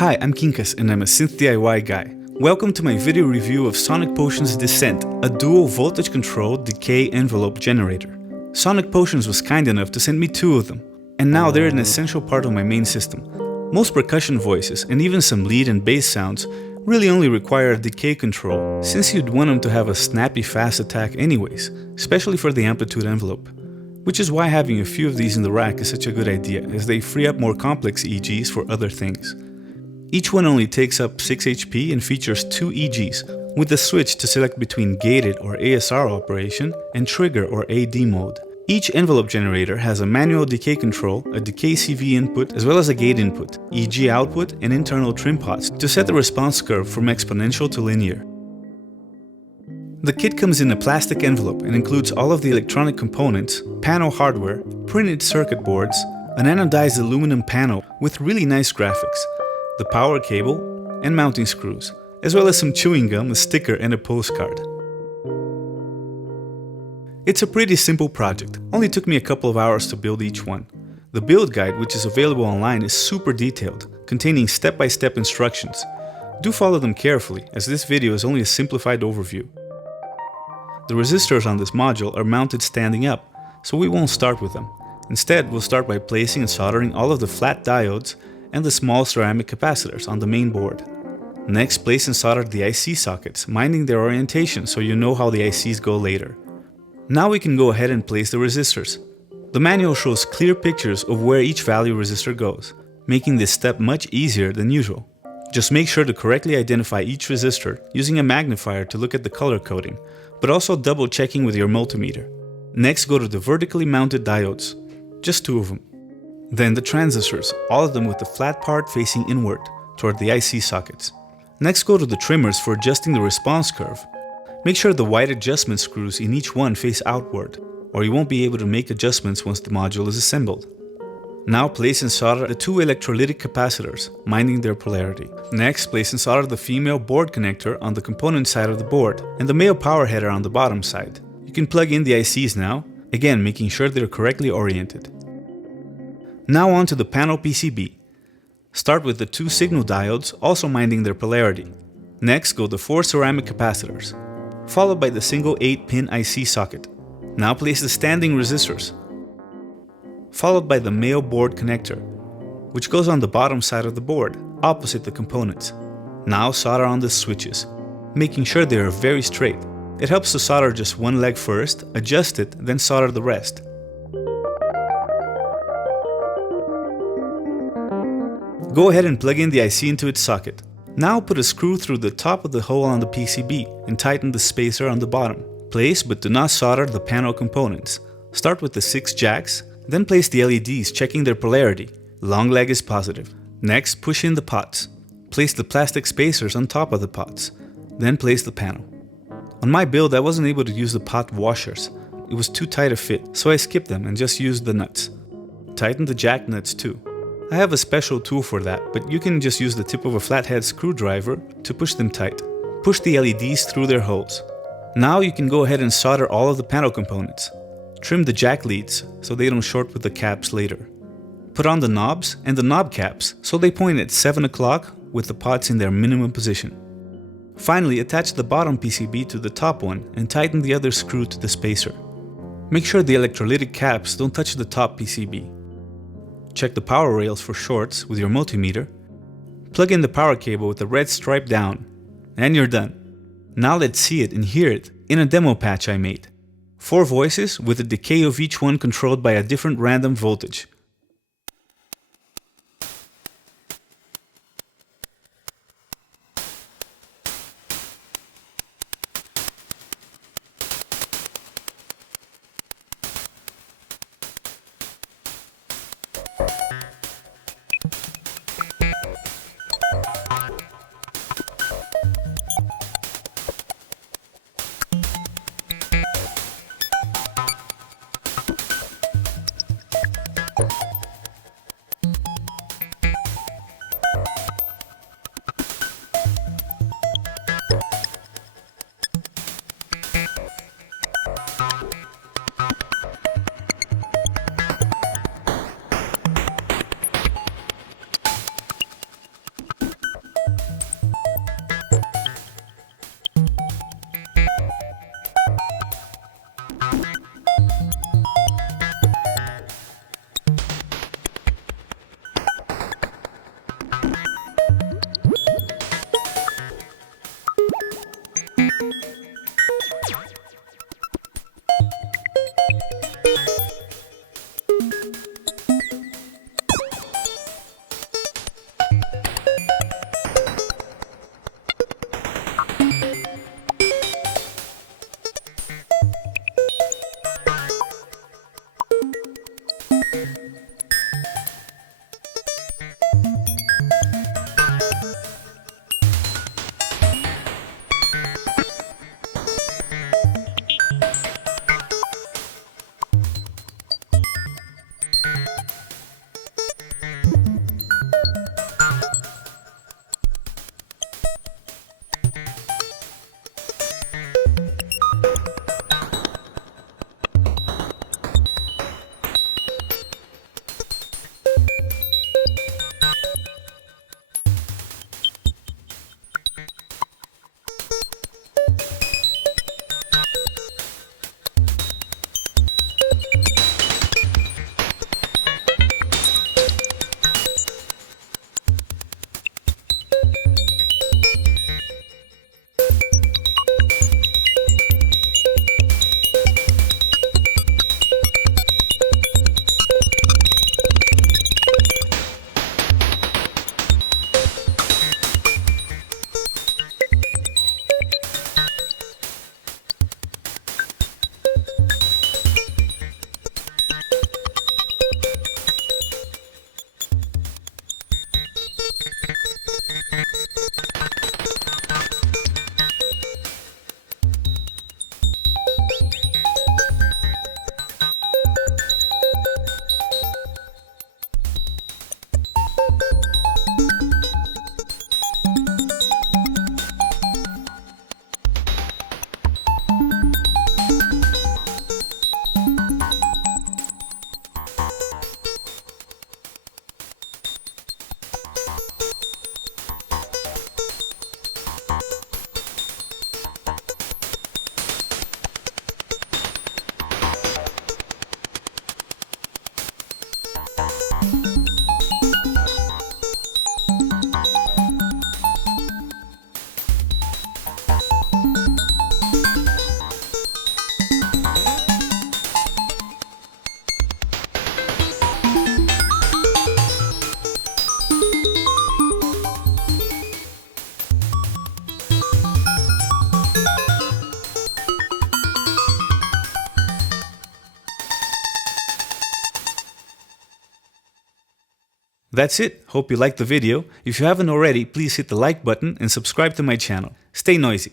Hi, I'm Quincas and I'm a synth DIY guy. Welcome to my video review of Sonic Potion's Descent, a dual voltage controlled Decay envelope generator. Sonic Potions was kind enough to send me 2 of them, and now they're an essential part of my main system. Most percussion voices and even some lead and bass sounds really only require a decay control, since you'd want them to have a snappy fast attack anyways, especially for the amplitude envelope. Which is why having a few of these in the rack is such a good idea, as they free up more complex EGs for other things. Each one only takes up 6 HP and features 2 EGs, with a switch to select between gated or ASR operation and trigger or AD mode. Each envelope generator has a manual decay control, a decay CV input, as well as a gate input, EG output, and internal trim pots to set the response curve from exponential to linear. The kit comes in a plastic envelope and includes all of the electronic components, panel hardware, printed circuit boards, an anodized aluminum panel with really nice graphics, the power cable, and mounting screws, as well as some chewing gum, a sticker, and a postcard. It's a pretty simple project, only took me a couple of hours to build each one. The build guide, which is available online, is super detailed, containing step-by-step instructions. Do follow them carefully, as this video is only a simplified overview. The resistors on this module are mounted standing up, so we won't start with them. Instead, we'll start by placing and soldering all of the flat diodes and the small ceramic capacitors on the main board. Next, place and solder the IC sockets, minding their orientation so you know how the ICs go later. Now we can go ahead and place the resistors. The manual shows clear pictures of where each value resistor goes, making this step much easier than usual. Just make sure to correctly identify each resistor using a magnifier to look at the color coding, but also double checking with your multimeter. Next, go to the vertically mounted diodes, just 2 of them. Then the transistors, all of them with the flat part facing inward, toward the IC sockets. Next, go to the trimmers for adjusting the response curve. Make sure the white adjustment screws in each one face outward, or you won't be able to make adjustments once the module is assembled. Now place and solder the 2 electrolytic capacitors, minding their polarity. Next, place and solder the female board connector on the component side of the board, and the male power header on the bottom side. You can plug in the ICs now, again making sure they're correctly oriented. Now on to the panel PCB. Start with the 2 signal diodes, also minding their polarity. Next, go the 4 ceramic capacitors, followed by the single 8-pin IC socket. Now place the standing resistors, followed by the male board connector, which goes on the bottom side of the board, opposite the components. Now solder on the switches, making sure they are very straight. It helps to solder just one leg first, adjust it, then solder the rest. Go ahead and plug in the IC into its socket. Now put a screw through the top of the hole on the PCB and tighten the spacer on the bottom. Place but do not solder the panel components. Start with the 6 jacks, then place the LEDs checking their polarity. Long leg is positive. Next, push in the pots. Place the plastic spacers on top of the pots. Then place the panel. On my build, I wasn't able to use the pot washers. It was too tight a fit, so I skipped them and just used the nuts. Tighten the jack nuts too. I have a special tool for that, but you can just use the tip of a flathead screwdriver to push them tight. Push the LEDs through their holes. Now you can go ahead and solder all of the panel components. Trim the jack leads so they don't short with the caps later. Put on the knobs and the knob caps so they point at 7 o'clock with the pots in their minimum position. Finally, attach the bottom PCB to the top one and tighten the other screw to the spacer. Make sure the electrolytic caps don't touch the top PCB. Check the power rails for shorts with your multimeter. Plug in the power cable with the red stripe down, and you're done. Now let's see it and hear it in a demo patch I made. 4 voices with a decay of each one controlled by a different random voltage. That's it. Hope you liked the video. If you haven't already, please hit the like button and subscribe to my channel. Stay noisy.